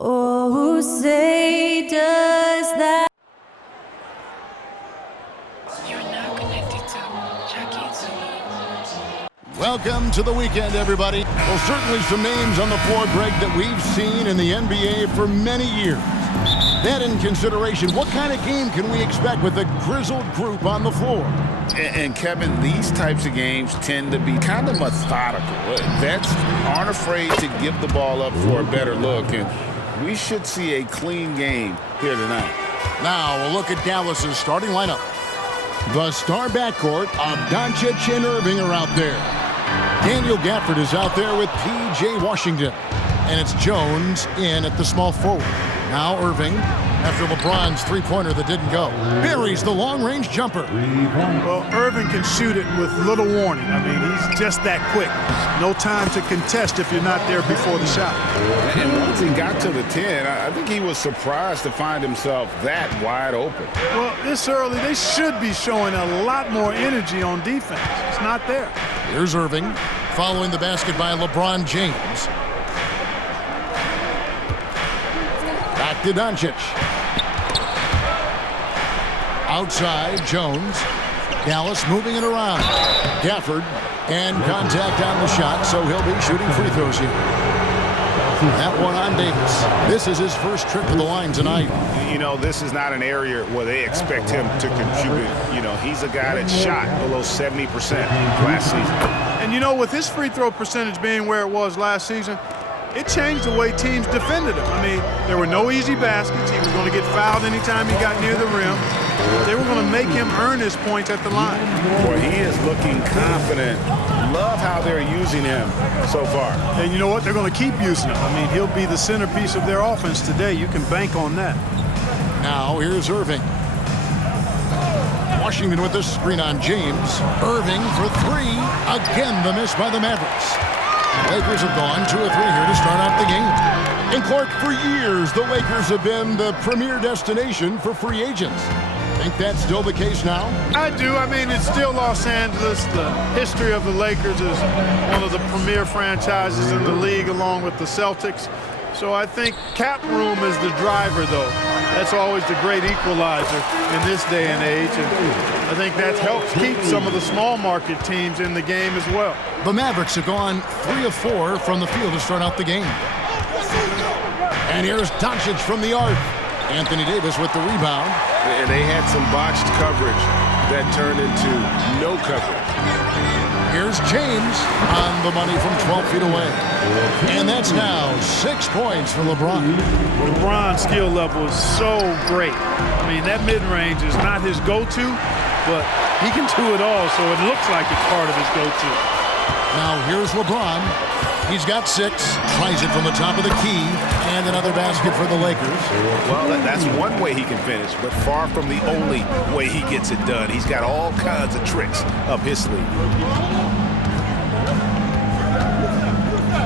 Oh, say does that. You're now connected to Jackie Zulu. Welcome to the weekend, everybody. Well, certainly some names on the floor, Greg, that we've seen in the NBA for many years. That in consideration, what kind of game can we expect with a grizzled group on the floor? And Kevin, these types of games tend to be kind of methodical. Vets aren't afraid to give the ball up for a better look, and we should see a clean game here tonight. Now, we'll look at Dallas's starting lineup. The star backcourt of Doncic and Irving are out there. Daniel Gafford is out there with P.J. Washington. And it's Jones in at the small forward. Now Irving, after LeBron's three-pointer that didn't go, buries the long-range jumper. Well, Irving can shoot it with little warning. I mean, he's just that quick. No time to contest if you're not there before the shot. And once he got to the 10, I think he was surprised to find himself that wide open. Well, this early, they should be showing a lot more energy on defense. It's not there. Here's Irving, following the basket by LeBron James. Back to Doncic. Outside, Jones. Dallas moving it around. Gafford, and contact on the shot, so he'll be shooting free throws here. That one on Davis. This is his first trip to the line tonight. You know, this is not an area where they expect him to contribute. You know, he's a guy that shot below 70% last season. And, you know, with his free throw percentage being where it was last season, it changed the way teams defended him. I mean, there were no easy baskets. He was going to get fouled anytime he got near the rim. They were going to make him earn his points at the line. Boy, he is looking confident. Love how they're using him so far. And you know what? They're going to keep using him. I mean, he'll be the centerpiece of their offense today. You can bank on that. Now here's Irving. Washington with the screen on James. Irving for three. Again, the miss by the Mavericks. Lakers have gone 2 or 3 here to start out the game. And Clark, for years, the Lakers have been the premier destination for free agents. Think that's still the case now? I do. I mean, it's still Los Angeles. The history of the Lakers is one of the premier franchises in the league, along with the Celtics. So I think cap room is the driver, though. That's always the great equalizer in this day and age. And I think that helps keep some of the small market teams in the game as well. The Mavericks have gone 3 of 4 from the field to start out the game. And here's Doncic from the arc. Anthony Davis with the rebound. And they had some botched coverage that turned into no coverage. Here's James on the money from 12 feet away. And that's now 6 points for LeBron. LeBron's skill level is so great. I mean, that mid-range is not his go-to, but he can do it all, so it looks like it's part of his go-to. Now here's LeBron. He's got 6, tries it from the top of the key, and another basket for the Lakers. Well, that's one way he can finish, but far from the only way he gets it done. He's got all kinds of tricks up his sleeve.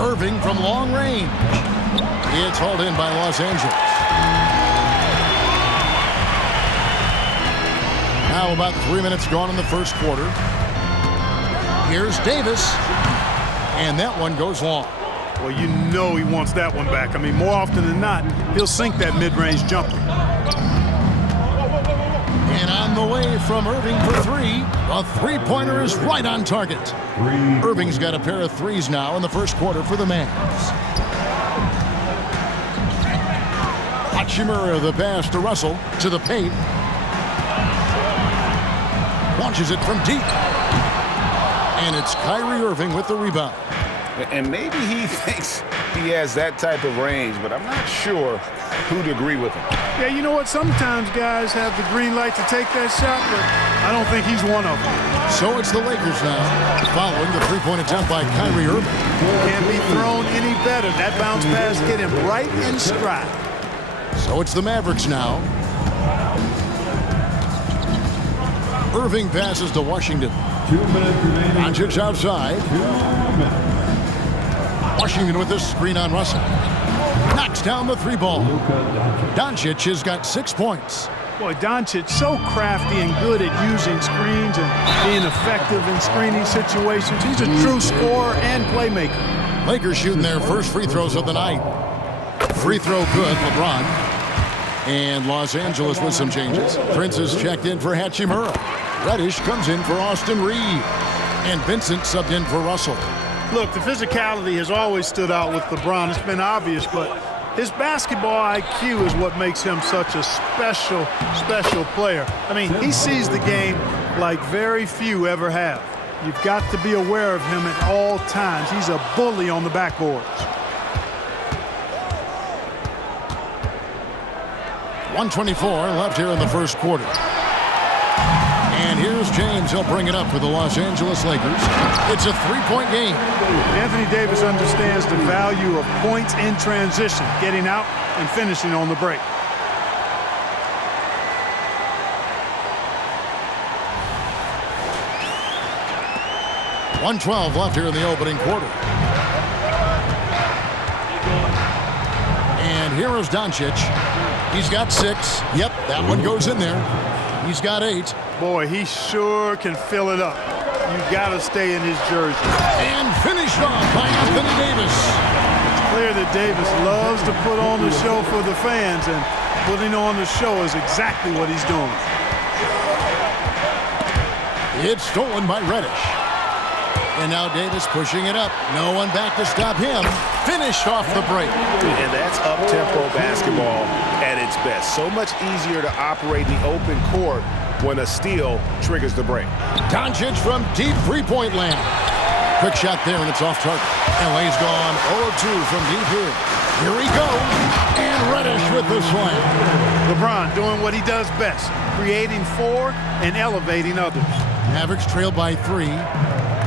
Irving from long range. It's hauled in by Los Angeles. Now about 3 minutes gone in the first quarter. Here's Davis. And that one goes long. Well, you know he wants that one back. I mean, more often than not, he'll sink that mid-range jumper. And on the way from Irving for 3. A three-pointer is right on target. Irving's got a pair of threes now in the first quarter for the Mavs. Hachimura the pass to Russell to the paint. Launches it from deep. And it's Kyrie Irving with the rebound. And maybe he thinks he has that type of range, but I'm not sure who'd agree with him. Yeah, you know what? Sometimes guys have the green light to take that shot, but I don't think he's one of them. So it's the Lakers now, following the three-point attempt by Kyrie Irving. Can't be thrown any better. That bounce pass hit him right in stride. So it's the Mavericks now. Irving passes to Washington. 2 minutes remaining. Doncic outside. 2 minutes. Washington with the screen on Russell. Knocks down the 3-ball. Luka Doncic. Doncic has got 6 points. Boy, Doncic so crafty and good at using screens and being effective in screening situations. He's a true scorer and playmaker. Lakers shooting their first free throws of the night. Free throw good, LeBron. And Los Angeles with some changes. Prince is checked in for Hachimura. Reddish comes in for Austin Reed. And Vincent subbed in for Russell. Look, the physicality has always stood out with LeBron. It's been obvious, but his basketball IQ is what makes him such a special player. I mean, he sees the game like very few ever have. You've got to be aware of him at all times. He's a bully on the backboards. 1:24 left here in the first quarter. And here's James. He'll bring it up for the Los Angeles Lakers. It's a three-point game. Anthony Davis understands the value of points in transition, getting out and finishing on the break. .112 left here in the opening quarter. And here is Doncic. He's got 6. Yep, that one goes in there. He's got 8. Boy, he sure can fill it up. You got to stay in his jersey. And finished off by Anthony Davis. It's clear that Davis loves to put on the show for the fans, and putting on the show is exactly what he's doing. It's stolen by Reddish. And now Davis pushing it up. No one back to stop him. Finished off the break. And that's up-tempo basketball at its best. So much easier to operate the open court when a steal triggers the break. Doncic from deep three-point land. Quick shot there, and it's off target. LA's gone 0-2 from deep here. Here he goes. And Reddish with the slam. LeBron doing what he does best, creating for and elevating others. Mavericks trailed by 3.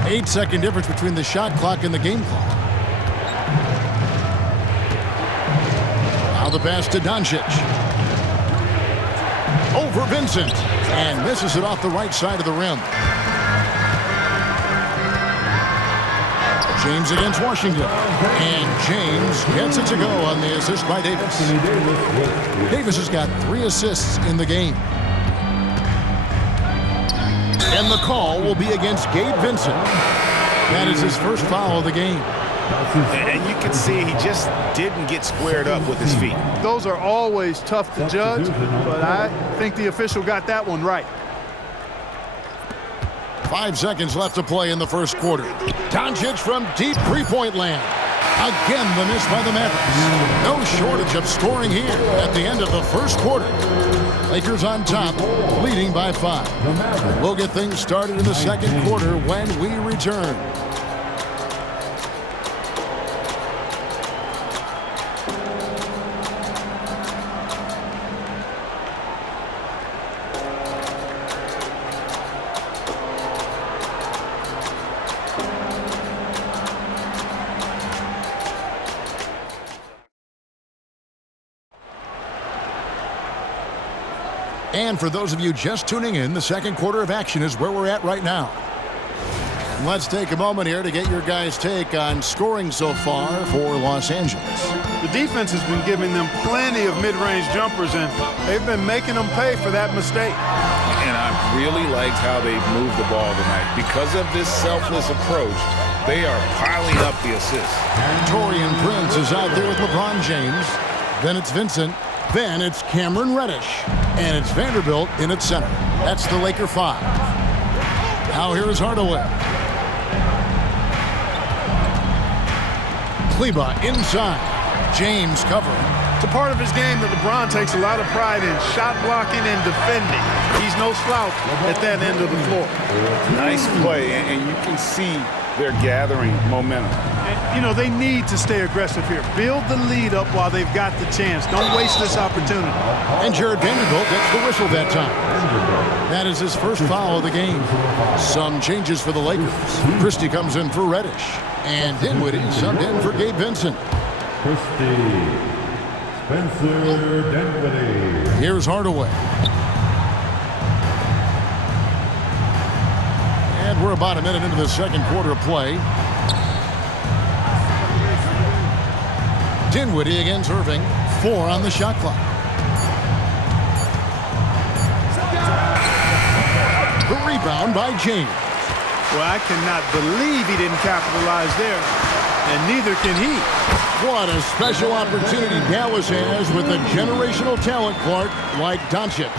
8-second difference between the shot clock and the game clock. Now the pass to Doncic. Over Vincent. And misses it off the right side of the rim. James against Washington. And James gets it to go on the assist by Davis. Davis has got 3 assists in the game. And the call will be against Gabe Vincent. That is his first foul of the game. And you can see he just didn't get squared up with his feet. Those are always tough to judge, but I think the official got that one right. 5 seconds left to play in the first quarter. Doncic from deep three-point land. Again, the miss by the Mavericks. No shortage of scoring here at the end of the first quarter. Lakers on top, leading by 5. We'll get things started in the second quarter when we return. And for those of you just tuning in, the second quarter of action is where we're at right now. Let's take a moment here to get your guys' take on scoring so far for Los Angeles. The defense has been giving them plenty of mid-range jumpers, and they've been making them pay for that mistake. And I really liked how they've moved the ball tonight. Because of this selfless approach, they are piling up the assists. Taurean Prince is out there with LeBron James. Then it's Vincent. Then it's Cameron Reddish. And it's Vanderbilt in its center. That's the Laker 5. Now here is Hardaway. Kleber inside. James covering. It's a part of his game that LeBron takes a lot of pride in, shot blocking and defending. He's no slouch at that end of the floor. Nice play, and you can see they're gathering momentum. And, you know, they need to stay aggressive here. Build the lead up while they've got the chance. Don't waste this opportunity. And Jared Vanderbilt gets the whistle that time. That is his first foul of the game. Some changes for the Lakers. Christie comes in for Reddish. And Dinwiddie subbed in for Gabe Vincent. Spencer Dinwiddie. Here's Hardaway. And we're about a minute into the second quarter of play. Dinwiddie against Irving. 4 on the shot clock. The rebound by James. Well, I cannot believe he didn't capitalize there, and neither can he. What a special opportunity Dallas has with a generational talent, Clark, like Doncic.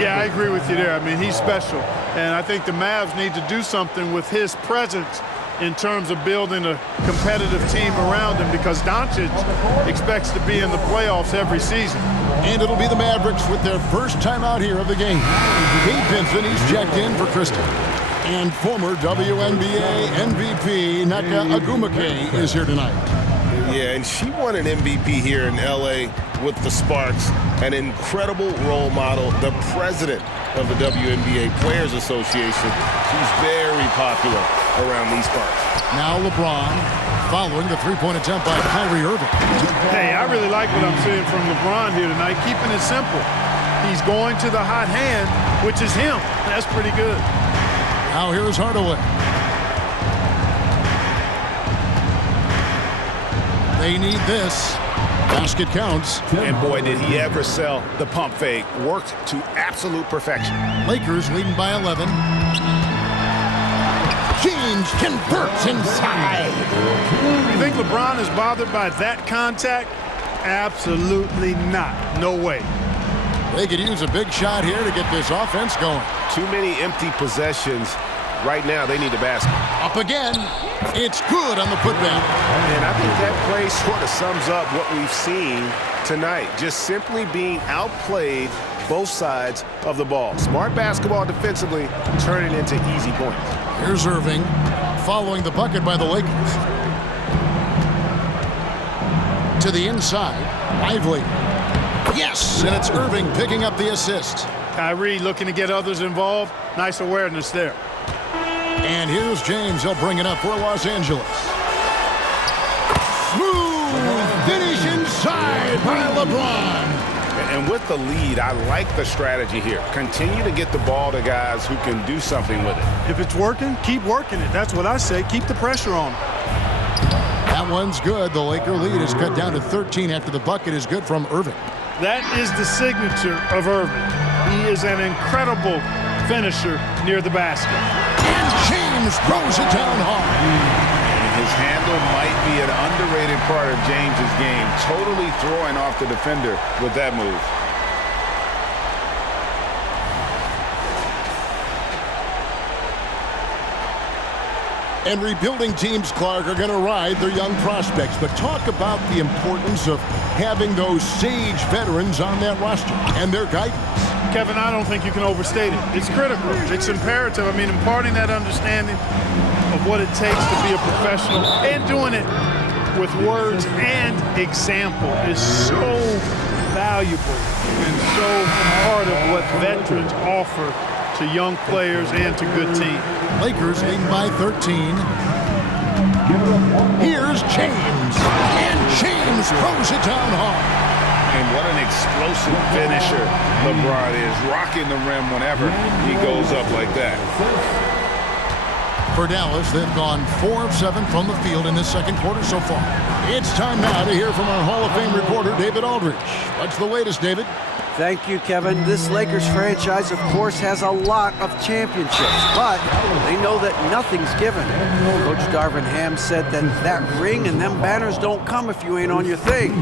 Yeah, I agree with you there. I mean, he's special. And I think the Mavs need to do something with his presence in terms of building a competitive team around him, because Doncic expects to be in the playoffs every season. And it'll be the Mavericks with their first time out here of the game. Gabe Vincent, he's checked in for Kristen. And former WNBA MVP Nneka Agumake is here tonight. Yeah, and she won an MVP here in L.A. with the Sparks, an incredible role model, the president of the WNBA Players Association. She's very popular around these parts. Now LeBron following the three-point attempt by Kyrie Irving. Hey, I really like what I'm seeing from LeBron here tonight, keeping it simple. He's going to the hot hand, which is him. That's pretty good. Now here's Hardaway. They need this. Basket counts. And boy, did he ever sell the pump fake. Worked to absolute perfection. Lakers leading by 11. James converts inside. You think LeBron is bothered by that contact? Absolutely not. No way. They could use a big shot here to get this offense going. Too many empty possessions. Right now, they need a basket. Up again. It's good on the putback. And I think that play sort of sums up what we've seen tonight. Just simply being outplayed both sides of the ball. Smart basketball defensively, turning into easy points. Here's Irving following the bucket by the Lakers. To the inside. Lively. Yes, and it's Irving picking up the assist. Kyrie looking to get others involved. Nice awareness there. And here's James. He'll bring it up for Los Angeles. Smooth finish inside by LeBron. And with the lead, I like the strategy here. Continue to get the ball to guys who can do something with it. If it's working, keep working it. That's what I say. Keep the pressure on him. That one's good. The Laker lead is cut down to 13 after the bucket is good from Irving. That is the signature of Irving. He is an incredible finisher near the basket. And James throws it down hard. His handle might be an underrated part of James's game. Totally throwing off the defender with that move. And rebuilding teams, Clark, are going to ride their young prospects. But talk about the importance of having those sage veterans on that roster and their guidance. Kevin, I don't think you can overstate it. It's critical. It's imperative. I mean, imparting that understanding of what it takes to be a professional and doing it with words and example is so valuable and so part of what veterans offer to young players and to good teams. Lakers leading by 13. Here's James. And James throws it down hard. And what an explosive finisher LeBron is, rocking the rim whenever he goes up like that. For Dallas, they've gone 4 of 7 from the field in this second quarter so far. It's time now to hear from our Hall of Fame reporter, David Aldridge. What's the latest, David? Thank you, Kevin. This Lakers franchise, of course, has a lot of championships, but they know that nothing's given. Coach Darvin Ham said that ring and them banners don't come if you ain't on your thing.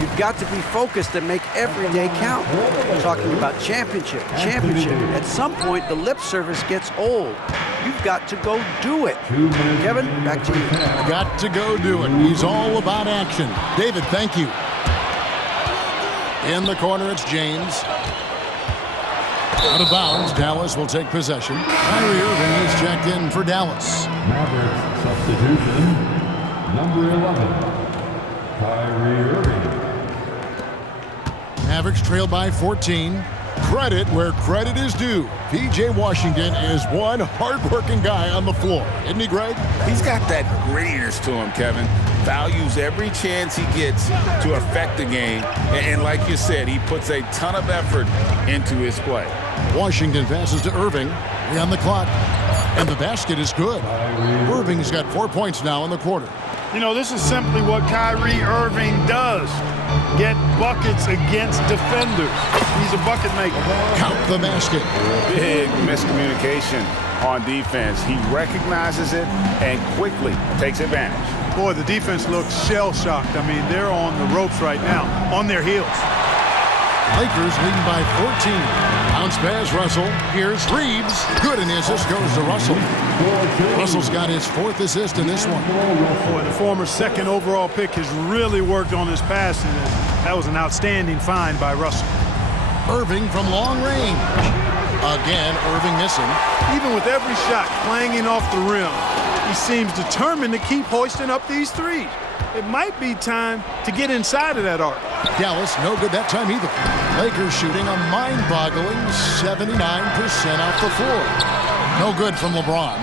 You've got to be focused and make every day count. We're talking about championship. At some point, the lip service gets old. You've got to go do it. Kevin, back to you. Got to go do it. He's all about action. David, thank you. In the corner, it's James. Out of bounds, Dallas will take possession. Kyrie Irving is checked in for Dallas. Mavericks substitution, number 11, Kyrie Irving. Mavericks trail by 14. Credit where credit is due. P.J. Washington is one hard-working guy on the floor. Isn't he, Greg? He's got that grittiness to him, Kevin. Values every chance he gets to affect the game. And like you said, he puts a ton of effort into his play. Washington passes to Irving. 3 on the clock. And the basket is good. Irving's got 4 points now in the quarter. You know, this is simply what Kyrie Irving does. Get buckets against defenders. He's a bucket maker. Count the basket. Big miscommunication on defense. He recognizes it and quickly takes advantage. Boy, the defense looks shell-shocked. I mean, they're on the ropes right now, on their heels. Lakers leading by 14. Bounce pass, Russell. Here's Reeves. Good, and the assist goes to Russell. Russell's got his 4th assist in this one. Boy, the former 2nd overall pick has really worked on his passing. That was an outstanding find by Russell. Irving from long range. Again, Irving missing. Even with every shot clanging off the rim, he seems determined to keep hoisting up these threes. It might be time to get inside of that arc. Dallas, no good that time either. Lakers shooting a mind-boggling 79% off the floor. No good from LeBron.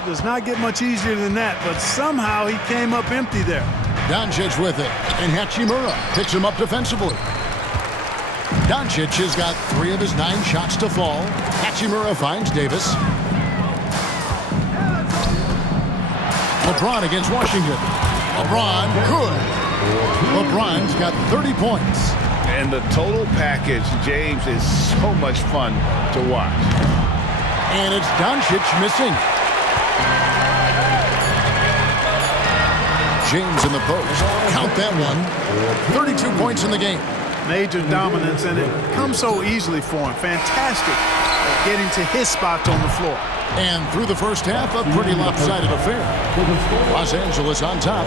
It does not get much easier than that, but somehow he came up empty there. Doncic with it, and Hachimura picks him up defensively. Doncic has got 3 of his 9 shots to fall. Hachimura finds Davis. LeBron against Washington. LeBron, good. LeBron's got 30 points. And the total package, James, is so much fun to watch. And it's Doncic missing. James in the post. Count that one. 32 points in the game. Major dominance, and it comes so easily for him. Fantastic at getting to his spots on the floor. And through the first half, a pretty lopsided affair. Los Angeles on top,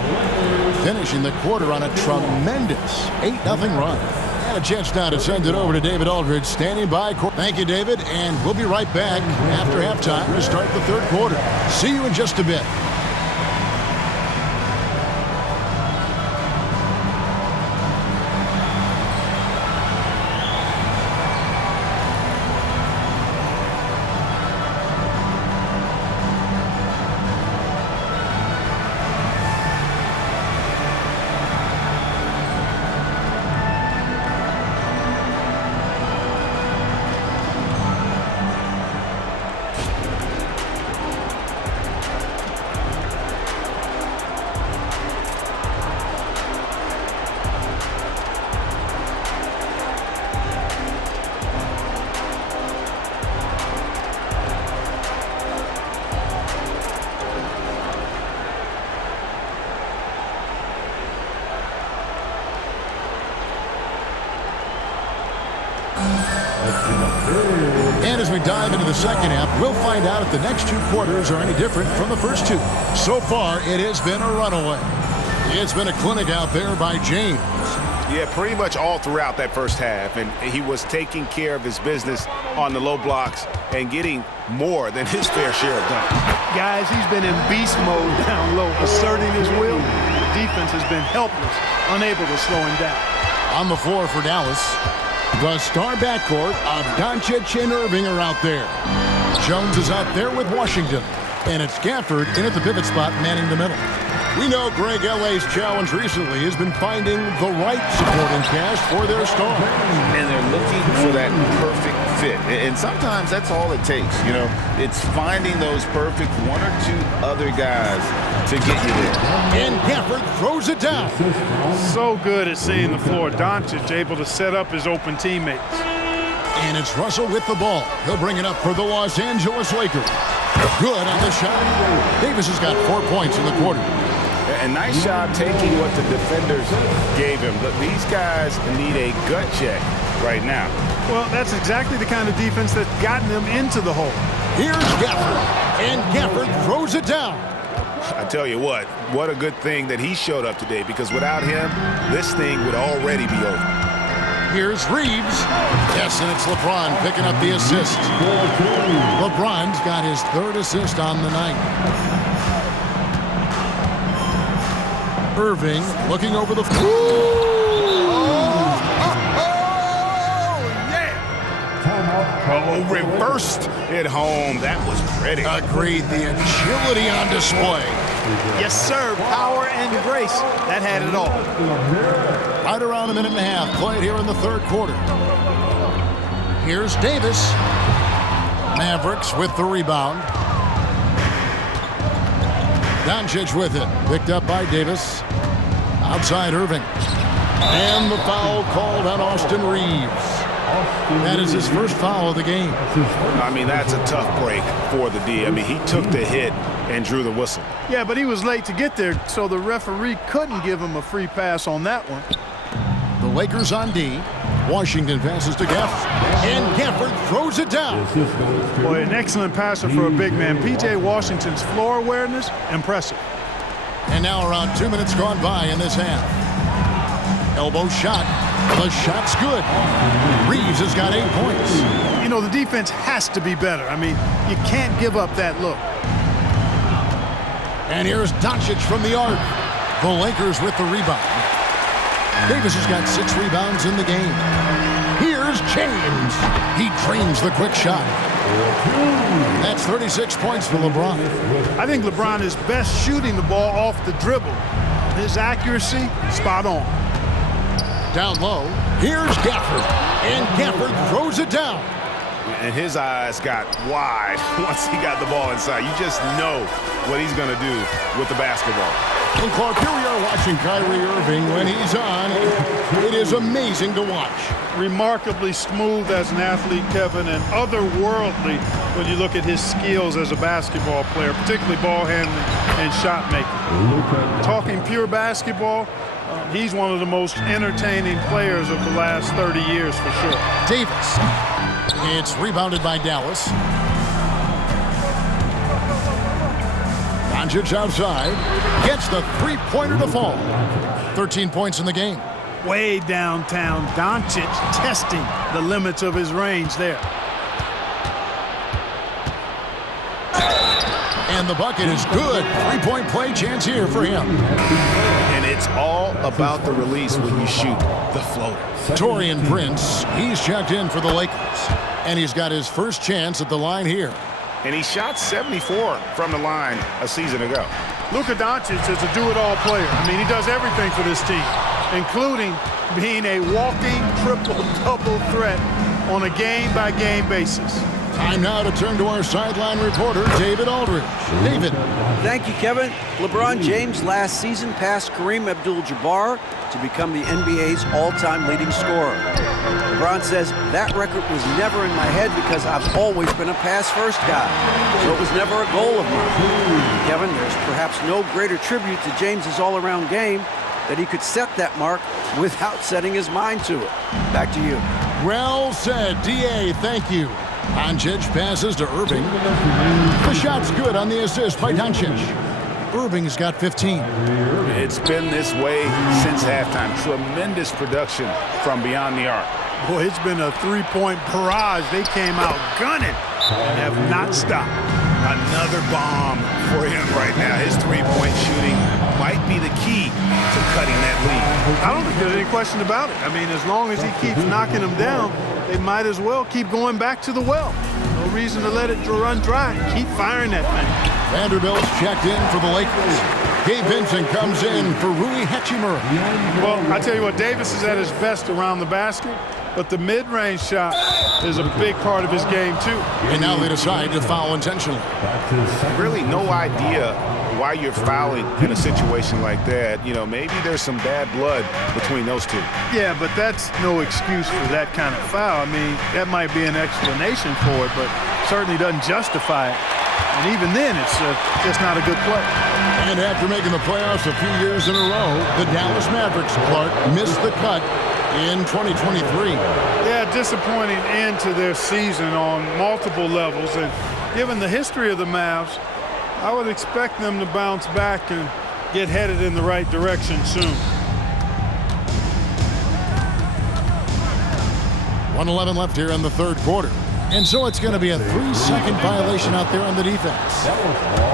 finishing the quarter on a tremendous 8-0 run. And a chance now to send it over to David Aldridge, standing by. Thank you, David, and we'll be right back after halftime to start the 3rd quarter. See you in just a bit. And as we dive into the second half, we'll find out if the next 2 quarters are any different from the first 2. So far, it has been a runaway. It's been a clinic out there by James. Yeah, pretty much all throughout that first half, and he was taking care of his business on the low blocks and getting more than his fair share of dunks. Guys, he's been in beast mode down low, asserting his will. The defense has been helpless, unable to slow him down. On the floor for Dallas, the star backcourt of Doncic and Irving are out there. Jones is out there with Washington, and it's Gafford in at the pivot spot, manning the middle. We know Greg L.A.'s challenge recently has been finding the right supporting cast for their stars. And they're looking for that perfect fit. And sometimes that's all it takes, you know. It's finding those perfect 1 or 2 other guys to get you there. And Gafford throws it down. So good at seeing the floor. Doncic able to set up his open teammates. And it's Russell with the ball. He'll bring it up for the Los Angeles Lakers. Good on the shot. Davis has got 4 points in the quarter. A nice job taking what the defenders gave him. But these guys need a gut check right now. Well, that's exactly the kind of defense that's gotten them into the hole. Here's Gafford, and Gafford throws it down. I tell you what a good thing that he showed up today, because without him, this thing would already be over. Here's Reeves. Yes, and it's LeBron picking up the assist. LeBron's got his 3rd assist on the night. Irving looking over the floor. Oh, reversed it home. That was pretty. Agreed. The agility on display. Yes, sir. Power and grace. That had it all. Right around a minute and a half played here in the 3rd quarter. Here's Davis. Mavericks with the rebound. Doncic with it. Picked up by Davis. Outside Irving. And the foul called on Austin Reeves. That is his first foul of the game. I mean, that's a tough break for the D. I mean, he took the hit and drew the whistle. Yeah, but he was late to get there, so the referee couldn't give him a free pass on that one. The Lakers on D. Washington passes to Gafford. And Gafford throws it down. Boy, an excellent passer for a big man. P.J. Washington's floor awareness, impressive. And now around 2 minutes gone by in this half. Elbow shot. The shot's good. Reeves has got 8 points. You know, the defense has to be better. I mean, you can't give up that look. And here's Doncic from the arc. The Lakers with the rebound. Davis has got 6 rebounds in the game. Here's James. He drains the quick shot. That's 36 points for LeBron. I think LeBron is best shooting the ball off the dribble. His accuracy, spot on. Down low, here's Gafford. And Gafford throws it down. And his eyes got wide once he got the ball inside. You just know what he's going to do with the basketball. And Clark, here we are watching Kyrie Irving. When he's on, it is amazing to watch. Remarkably smooth as an athlete, Kevin, and otherworldly when you look at his skills as a basketball player, particularly ball handling and shot making. Talking pure basketball, he's one of the most entertaining players of the last 30 years for sure. Davis. It's rebounded by Dallas. Doncic outside. Gets the three-pointer to fall. 13 points in the game. Way downtown, Doncic testing the limits of his range there. And the bucket is good. Three-point play chance here for him. And it's all about the release when you shoot the floater. Taurean Prince, he's checked in for the Lakers. And he's got his first chance at the line here. And he shot 74 from the line a season ago. Luka Doncic is a do-it-all player. I mean, he does everything for this team, including being a walking triple-double threat on a game-by-game basis. Time now to turn to our sideline reporter, David Aldridge. David. Thank you, Kevin. LeBron James last season passed Kareem Abdul-Jabbar to become the NBA's all-time leading scorer. LeBron says that record was never in my head because I've always been a pass-first guy, so it was never a goal of mine. Kevin, there's perhaps no greater tribute to James's all-around game that he could set that mark without setting his mind to it. Back to you. Well said, D.A. Thank you. Doncic passes to Irving. The shot's good on the assist by Doncic. Irving's got 15. It's been this way since halftime. Tremendous production from beyond the arc. Boy, it's been a three-point barrage. They came out gunning and have not stopped. Another bomb for him right now. His three-point shooting might be the key to cutting that lead. I don't think there's any question about it. I mean, as long as he keeps knocking them down, they might as well keep going back to the well. No reason to let it run dry. Keep firing that thing. Vanderbilt's checked in for the Lakers. Gabe Vincent comes in for Rui Hachimura. Well, I tell you what, Davis is at his best around the basket, but the mid-range shot is a big part of his game, too. And now they decide to foul intentionally. Really no idea why you're fouling in a situation like that. You know, maybe there's some bad blood between those two. Yeah, but that's no excuse for that kind of foul. I mean, that might be an explanation for it, but certainly doesn't justify it. And even then, it's just not a good play. And after making the playoffs a few years in a row, the Dallas Mavericks, Clark, missed the cut in 2023. Yeah, disappointing end to their season on multiple levels. And given the history of the Mavs, I would expect them to bounce back and get headed in the right direction soon. 1:11 left here in the third quarter. And so it's going to be a 3-second violation out there on the defense.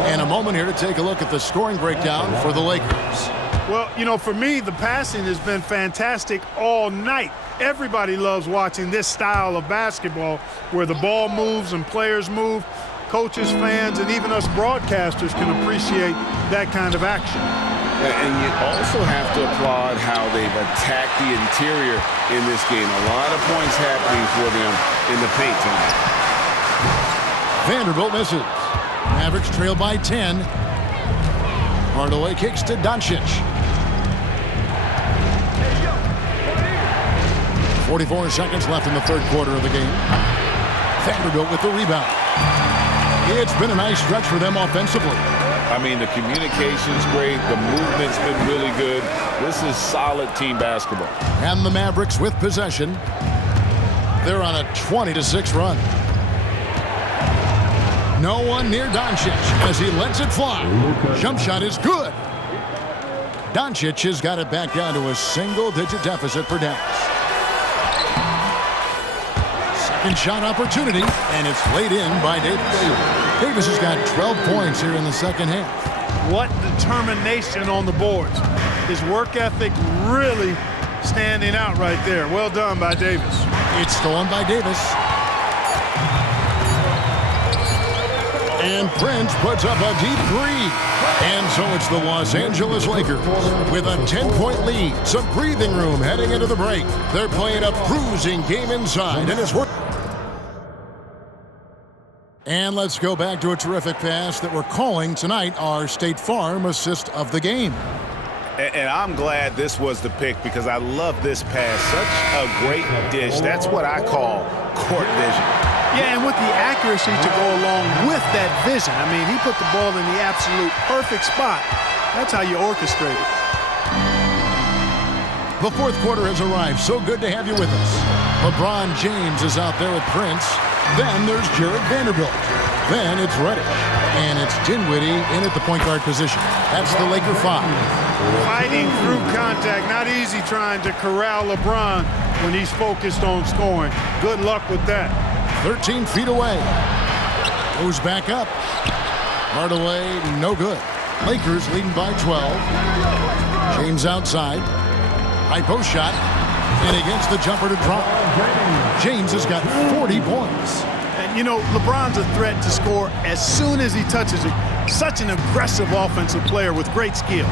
And a moment here to take a look at the scoring breakdown for the Lakers. Well, you know, for me, the passing has been fantastic all night. Everybody loves watching this style of basketball where the ball moves and players move. Coaches, fans, and even us broadcasters can appreciate that kind of action. And you also have to applaud how they've attacked the interior in this game. A lot of points happening for them in the paint tonight. Vanderbilt misses. Mavericks trail by 10. Hardaway kicks to Doncic. 44 seconds left in the third quarter of the game. Vanderbilt with the rebound. It's been a nice stretch for them offensively. I mean, the communication's great. The movement's been really good. This is solid team basketball. And the Mavericks with possession. They're on a 20-6 run. No one near Doncic as he lets it fly. Jump shot is good. Doncic has got it back down to a single-digit deficit for Dallas. Second shot opportunity, and it's laid in by Davis. Davis has got 12 points here in the second half. What determination on the boards. His work ethic really standing out right there. Well done by Davis. It's stolen by Davis. And Prince puts up a deep three. And so it's the Los Angeles Lakers with a 10-point lead. Some breathing room heading into the break. They're playing a bruising game inside, and it's working. And let's go back to a terrific pass that we're calling tonight our State Farm assist of the game. And I'm glad this was the pick because I love this pass. Such a great dish. That's what I call court vision. Yeah, and with the accuracy to go along with that vision. I mean, he put the ball in the absolute perfect spot. That's how you orchestrate it. The fourth quarter has arrived. So good to have you with us. LeBron James is out there with Prince. Then there's Jared Vanderbilt. Then it's Reddish. And it's Dinwiddie in at the point guard position. That's the Laker 5. Fighting through contact. Not easy trying to corral LeBron when he's focused on scoring. Good luck with that. 13 feet away. Goes back up. Hardaway, no good. Lakers leading by 12. James outside. High post shot. And against the jumper to drop. James has got 40 points. And, you know, LeBron's a threat to score as soon as he touches it. Such an aggressive offensive player with great skill.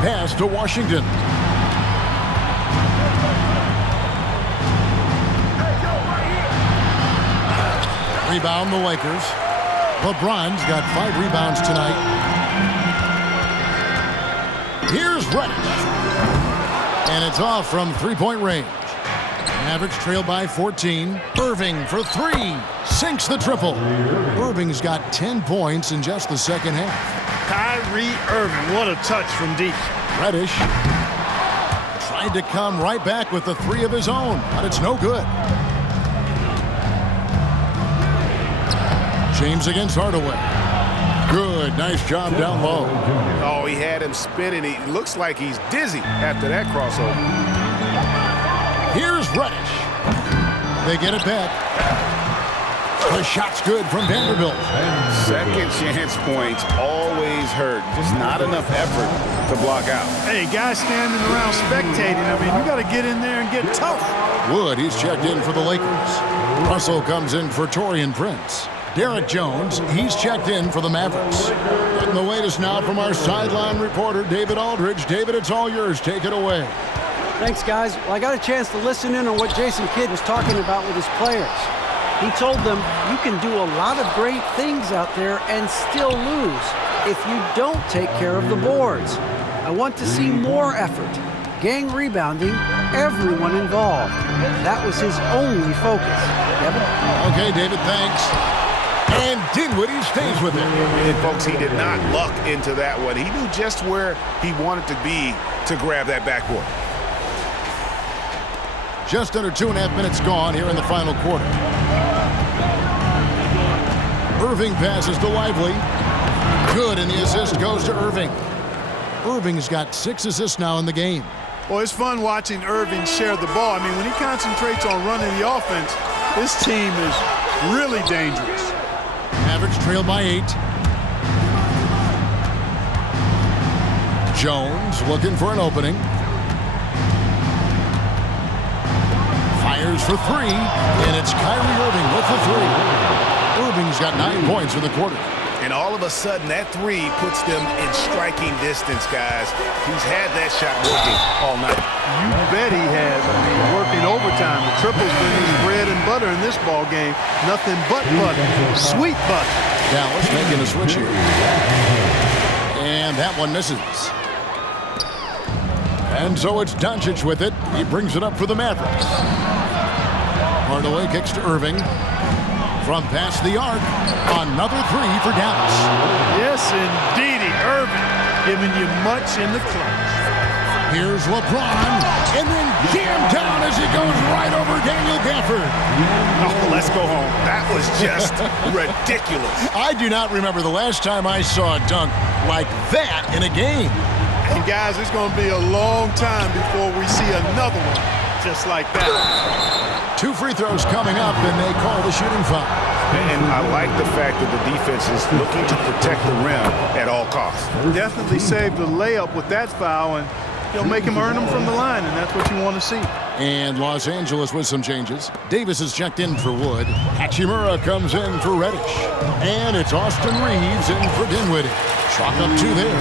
Pass to Washington. Rebound the Lakers. LeBron's got 5 rebounds tonight. Here's Reddish. And it's off from three-point range. Mavericks trail by 14. Irving for 3. Sinks the triple. Irving's got 10 points in just the second half. Kyrie Irving, what a touch from deep. Reddish tried to come right back with the 3 of his own, but it's no good. James against Hardaway. Good, nice job down low. Oh, he had him spinning. He looks like he's dizzy after that crossover. Here's Reddish. They get it back. The shot's good from Vanderbilt. Second chance points always hurt. Just not enough effort to block out. Hey, guys standing around spectating. I mean, you got to get in there and get tough. Wood, he's checked in for the Lakers. Russell comes in for Taurean Prince. Derek Jones, he's checked in for the Mavericks. Getting the latest now from our sideline reporter, David Aldridge. David, it's all yours. Take it away. Thanks, guys. Well, I got a chance to listen in on what Jason Kidd was talking about with his players. He told them, you can do a lot of great things out there and still lose if you don't take care of the boards. I want to see more effort, gang rebounding, everyone involved. That was his only focus. Kevin? Okay, David, thanks. And Dinwiddie stays with him. And folks, he did not luck into that one. He knew just where he wanted to be to grab that backboard. Just under 2.5 minutes gone here in the final quarter. Irving passes to Lively. Good, and the assist goes to Irving. Irving's got 6 assists now in the game. Well, it's fun watching Irving share the ball. I mean, when he concentrates on running the offense, this team is really dangerous. Mavericks trail by 8. Jones looking for an opening. Fires for 3, and it's Kyrie Irving with the 3. Irving's got 9 points for the quarter. And all of a sudden, that three puts them in striking distance, guys. He's had that shot working all night. You bet he has. I mean, working overtime. The triple's been his bread and butter in this ball game. Nothing but butter. Sweet butter. Dallas making a switch here. And that one misses. And so it's Doncic with it. He brings it up for the Mavericks. Hardaway kicks to Irving. From past the arc, another three for Dallas. Yes, indeedy. Irving giving you much in the clutch. Here's LeBron, and then jammed down as he goes right over Daniel Gafford. Oh, let's go home. That was just ridiculous. I do not remember the last time I saw a dunk like that in a game. And guys, it's going to be a long time before we see another one just like that. 2 free throws coming up, and they call the shooting foul. And I like the fact that the defense is looking to protect the rim at all costs. Definitely saved the layup with that foul, and make him earn them from the line, and that's what you want to see. And Los Angeles with some changes. Davis is checked in for Wood. Hachimura comes in for Reddish. And it's Austin Reeves in for Dinwiddie. Chalk up 2 there.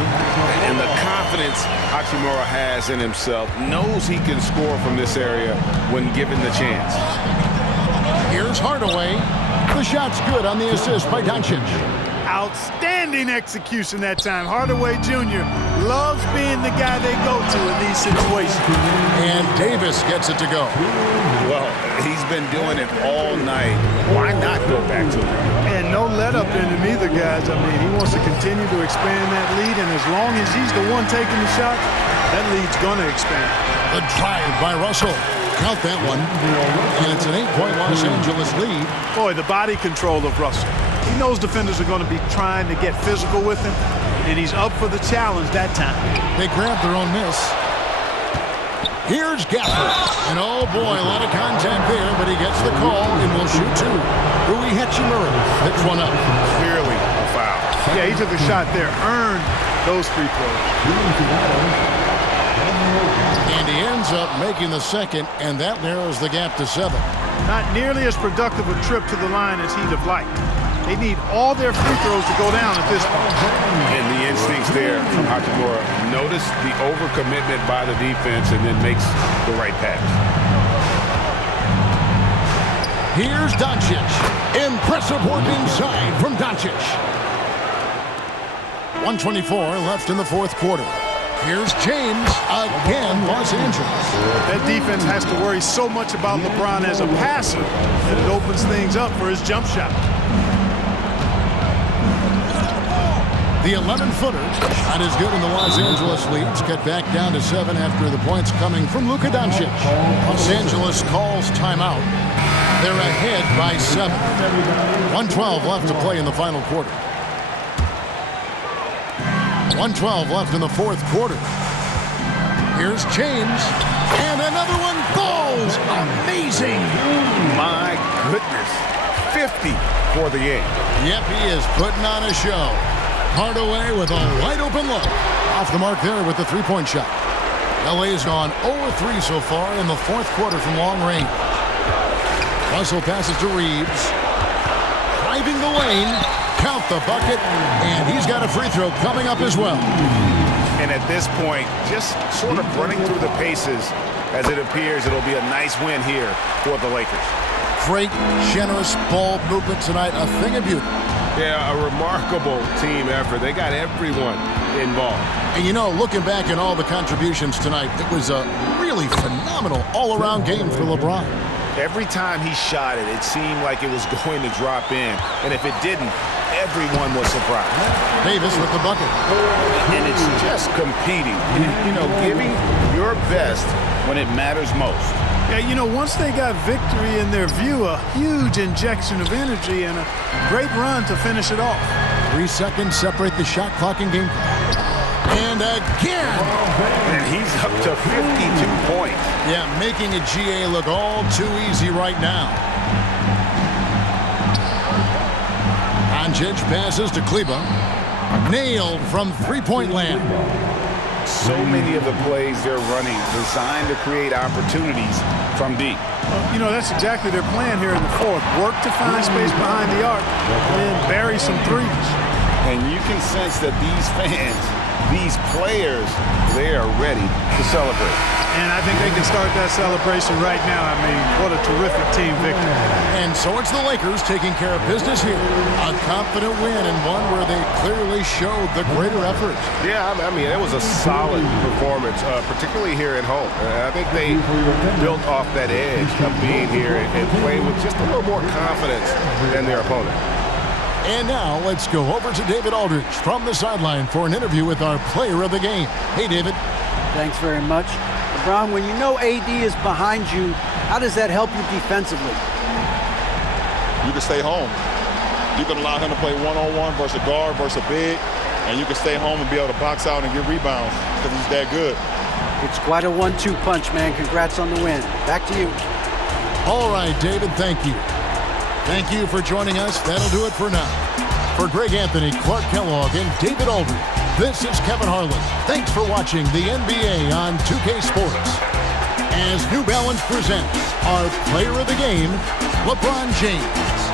And the confidence Hachimura has in himself, knows he can score from this area when given the chance. Here's Hardaway. The shot's good on the assist by Doncic. Outstanding execution that time. Hardaway Jr. loves being the guy they go to in these situations. And Davis gets it to go. Well, he's been doing it all night. Why not go back to him? And no let up in him either, guys. I mean, he wants to continue to expand that lead, and as long as he's the one taking the shot, that lead's going to expand. The drive by Russell. Count that one. And it's an 8-point Los Angeles lead. Boy, the body control of Russell. He knows defenders are going to be trying to get physical with him, and he's up for the challenge that time. They grab their own miss. Here's Gafford. And oh boy, a lot of contact there, but he gets the call and will shoot 2. Rui Hachimura picks one up. Clearly a foul. Yeah, he took a shot there, earned those free throws. And he ends up making the second, and that narrows the gap to 7. Not nearly as productive a trip to the line as he'd have liked. They need all their free throws to go down at this point. And the instincts there from Hachimura. Notice the overcommitment by the defense and then makes the right pass. Here's Doncic. Impressive work inside from Doncic. 1:24 left in the 4th quarter. Here's James, again, Los Angeles. That defense has to worry so much about LeBron as a passer that it opens things up for his jump shot. The 11-footer shot is good, and the Los Angeles leads cut back down to 7 after the points coming from Luka Doncic. Los Angeles calls timeout. They're ahead by 7. 1:12 left to play in the final quarter. 1:12 left in the 4th quarter. Here's James, and another one falls. Amazing. My goodness. 50 for the game. Yep, he is putting on a show. Hardaway with a wide-open look. Off the mark there with the 3-point shot. LA's gone 0-3 so far in the 4th quarter from long range. Russell passes to Reeves. Driving the lane. Count the bucket. And he's got a free throw coming up as well. And at this point, just sort of running through the paces, as it appears it'll be a nice win here for the Lakers. Great, generous ball movement tonight. A thing of beauty. Yeah, a remarkable team effort. They got everyone involved. And looking back at all the contributions tonight, it was a really phenomenal all-around game for LeBron. Every time he shot it, it seemed like it was going to drop in. And if it didn't, everyone was surprised. Davis with the bucket. And it's just competing. Giving your best when it matters most. Yeah, once they got victory in their view, a huge injection of energy and a great run to finish it off. 3 seconds separate the shot clock and game clock. And again. And he's up to 52 points. Yeah, making a GA look all too easy right now. Doncic passes to Kleber. Nailed from 3-point land. So many of the plays they're running designed to create opportunities from deep. That's exactly their plan here in the 4th. Work to find space behind the arc and then bury some threes. And you can sense that these fans, these players, they are ready to celebrate. And I think they can start that celebration right now. I mean, what a terrific team victory. And so it's the Lakers taking care of business here. A confident win and one where they clearly showed the greater effort. Yeah, I mean, it was a solid performance, particularly here at home. And I think they built off that edge of being here and playing with just a little more confidence than their opponent. And now let's go over to David Aldridge from the sideline for an interview with our player of the game. Hey, David. Thanks very much. LeBron, when you know AD is behind you, how does that help you defensively? You can stay home. You can allow him to play one-on-one versus a guard versus a big, and you can stay home and be able to box out and get rebounds because he's that good. It's quite a 1-2 punch, man. Congrats on the win. Back to you. All right, David, thank you. Thank you for joining us. That'll do it for now. For Greg Anthony, Clark Kellogg, and David Aldridge, this is Kevin Harlan. Thanks for watching the NBA on 2K Sports. As New Balance presents our player of the game, LeBron James.